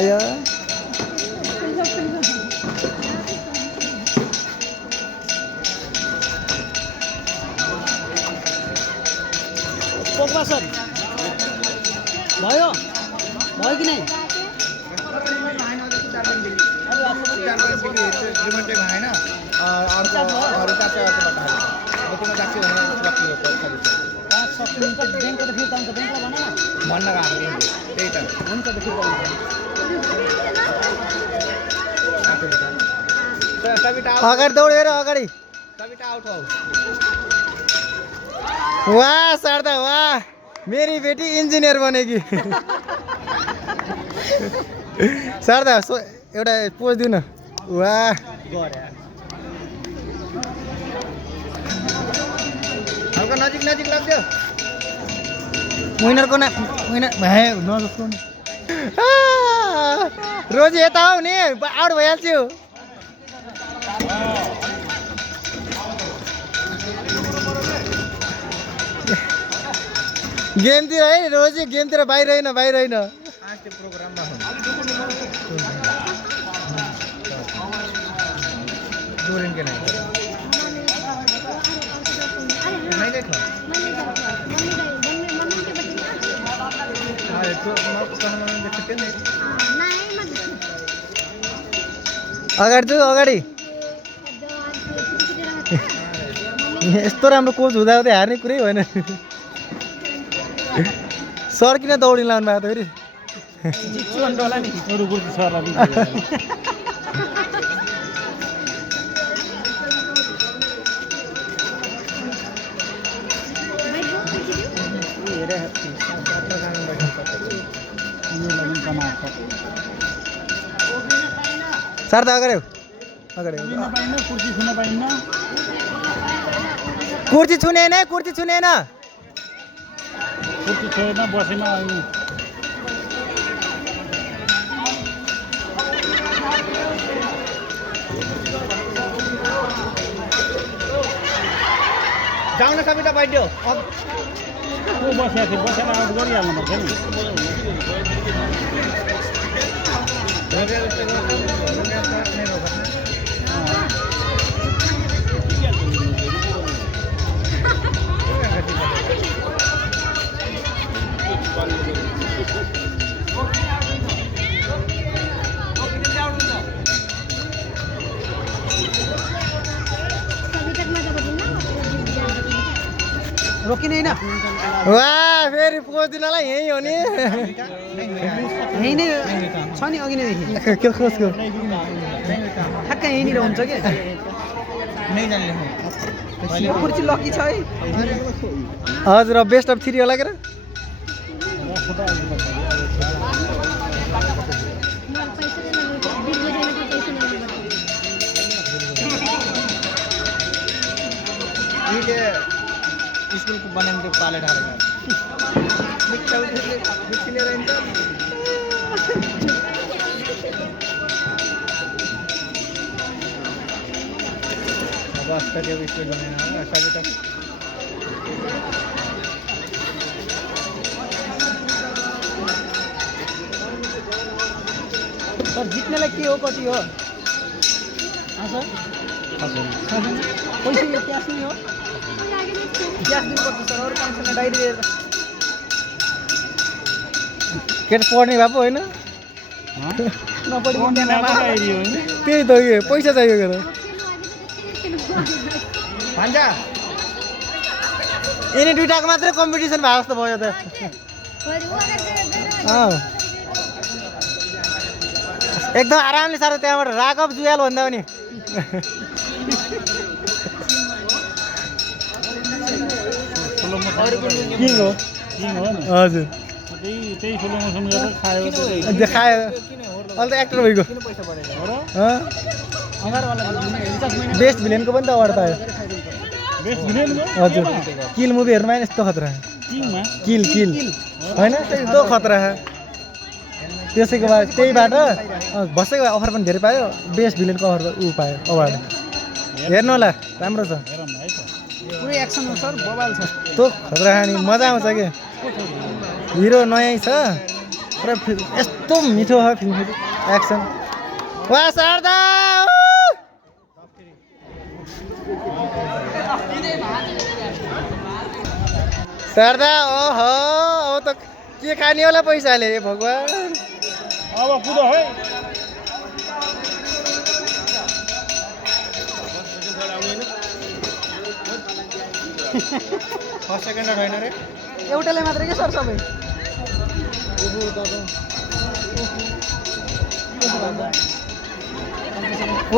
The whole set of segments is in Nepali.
अयो पोकवा सर भयो भयो कि नहीं अगाडि दौडेर अगाडि वाह शारदा वाह मेरी बेटी इंजीनियर बनेगी शारदा एउटा पोज दिनु वाह हल्का नजिक नजिक लाग्यो विनरको ना विनर नजस्तो नि रोजी यता आऊ नि आउट भइहाल्छु गेमतिर है रोजी गेमतिर बाहिर होइन बाहिर होइन प्रोग्राममा अगाडि जाऊ अगाडि यस्तो राम्रो कोच हुँदा हुँदै हार्ने कुरै होइन सर किन दौडिन लानु भएको त फेरि शारदा अगाडि अगाडि कुर्सी छुनेन कुर्सी छुनेन बसेन जाउन सबिता बाइड्यो बसेको थियो बसेर आउट गरिहाल्नु पर्छ नि रोकिने होइन वाह फेरि पोज दिनलाई यही हो नि यही नै छ नि अघि नैदेखि के खोजको ठ्याक्कै यहीँनिर हुन्छ क्या कुर्सी लकी छ है हजुर बेस्ट अफ 3 होला के र स्कुलको बनाउने त्यो पाले ढालेर सर जित्नेलाई के हो कति हो सर पैसा यो क्यास नै हो क्यास दिनुपर्छ सर अरू काम छैन डायरी लिएर केटा पढ्ने भए पो होइन त्यही त पैसा चाहियो के भान्जा यिनी दुइटाको मात्रै कम्पिटिसन भए जस्तो भयो त एकदम आरामले साह्रो त्यहाँबाट राघव जुयाल भन्दा पनि किङ हो हजुर देखायो अहिले त एक्टर भइगयो बेस्ट भिलेनको पनि त अवार्ड पायो हजुर किल मुभी हेर्नुमा यस्तो खतरा किल किल होइन यस्तो खतरा त्यसैको बाद त्यहीबाट बसेको अफर पनि धेरै पायो बेस्ट भिलेनको अफर ऊ पायो अवार्ड हेर्नु होला राम्रो छ पुरै एक्सन हो सर बबाल छ त्यो खतरा खाने मजा आउँछ के हिरो नयाँ छ पुरा यस्तो मिठो हो फिल्म फेरि एक्सन वा शारदा शारदा ओहो अब त के खाने होला पैसाले भगवान् अब कुदो है फर्स्ट सेकेन्ड होइन रे एउटाले मात्रै के सर सबै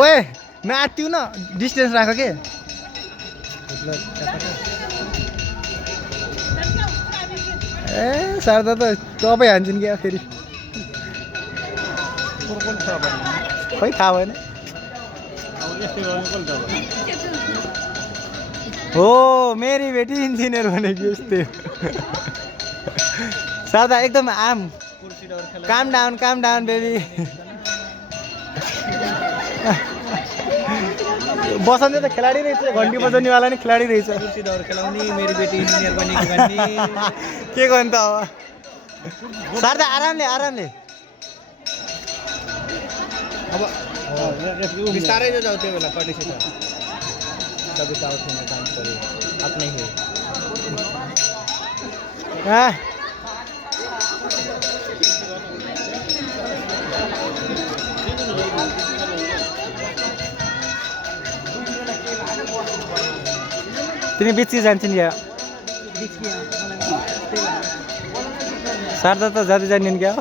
ओए नआत्तिउ न डिस्टेन्स राख के ए शारदा त टपै हान्छन् क्या फेरि खै थाहा भएन हो मेरी बेटी इन्जिनियर भनेको यस्तै शारदा एकदम आम काम डाउन बेबी बसन्त त खेलाडी रहेछ घन्टी बजाउनेवाला नि खेलाडी रहेछ खेलाउने मेरो बेटी इन्जिनियर बनेको भन्ने के गर्नु त अब शारदा आरामले अब बिस्तारै जो जाऊ त्यो बेला कटिसित कभी तो आउट होने काम करे अपने ही तिनी बिच्ची जान्छन् क्या शारदा त जाँदै जान्दैन क्या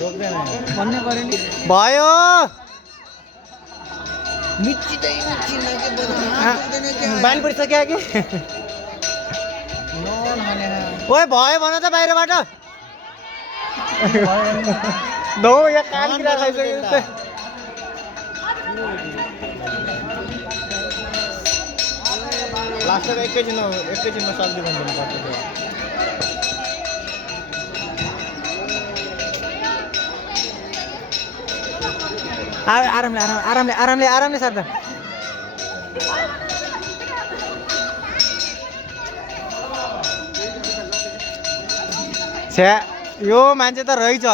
रोक्दैन भन्ने पर्यो नि भयो बानी परिसक्यो कि ओए भयो भन त बाहिरबाट दौ यहाँ कान किरा खाइसक्यो लास्टमा एकैछिनमा सक्दै भनिदिनु पर्छ आरामले शारदा छ्या यो मान्छे त रहेछ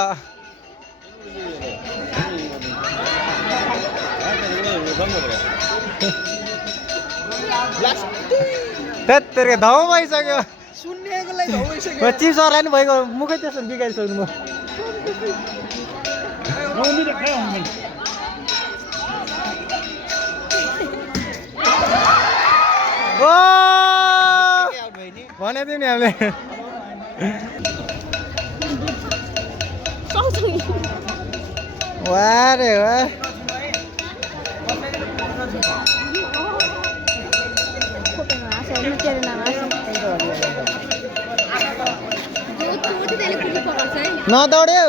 त्यत्रो धौ भइसक्यो सुन्नेको लागि धौ भइसक्यो चिप्सहरूलाई नि भइगयो मुखै त्यसो बिगारिसक्नु भयो भनेको थियौँ नि हामीले वाह रे वाह नदौड्यो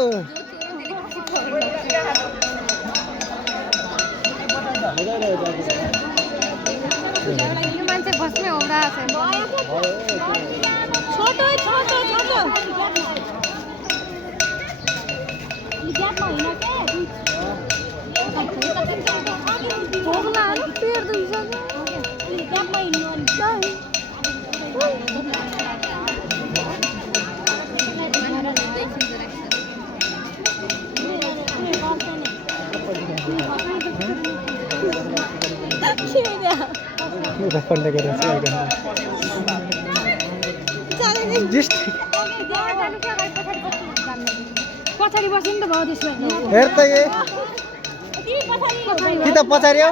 मान्छे बस्ने होला पछाडि बस्नु नि त भयो त्यसमा हेर त कि त पछाडि हौ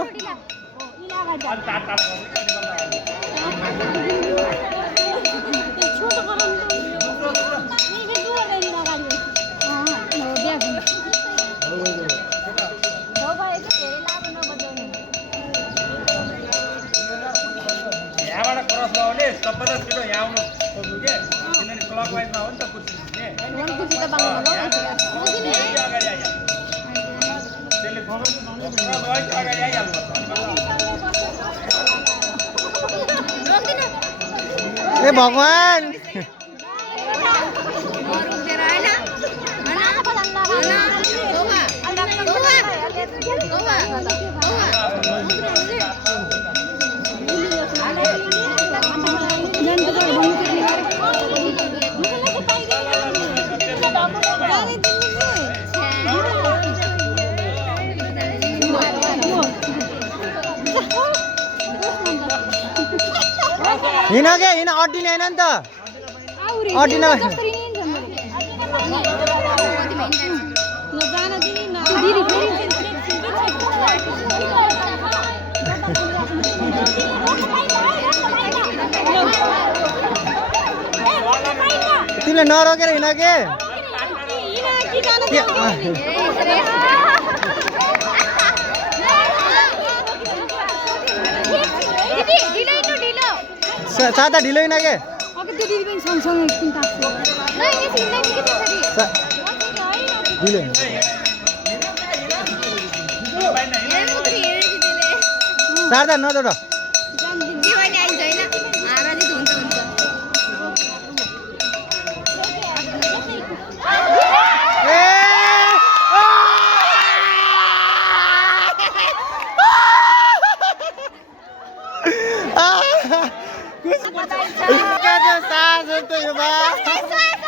यहाँबाट क्रस लगाउने सबभन्दा छिटो यहाँ आउनु खोज्नु के किनभने क्लकवाइजमा हो नि त कुर्सी अगाडि आइहाल्छ त्यसले क्रसवाइज अगाडि आइहाल्नुपर्छ ए भगवान हिँड के हिँड अड्डिने होइन नि त अड्डिन तिमीले नरोकेर हिँड के सादा ढिलो हिँड के ढिलो हिँड सादा नदौड सास